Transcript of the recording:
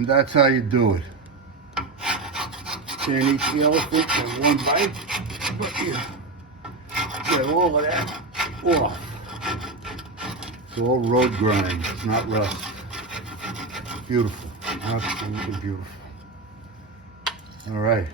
And that's how you do it. Can't eat the elephant in one bite, but you get all of that off. It's all road grind, it's not rust. Beautiful, absolutely beautiful. All right.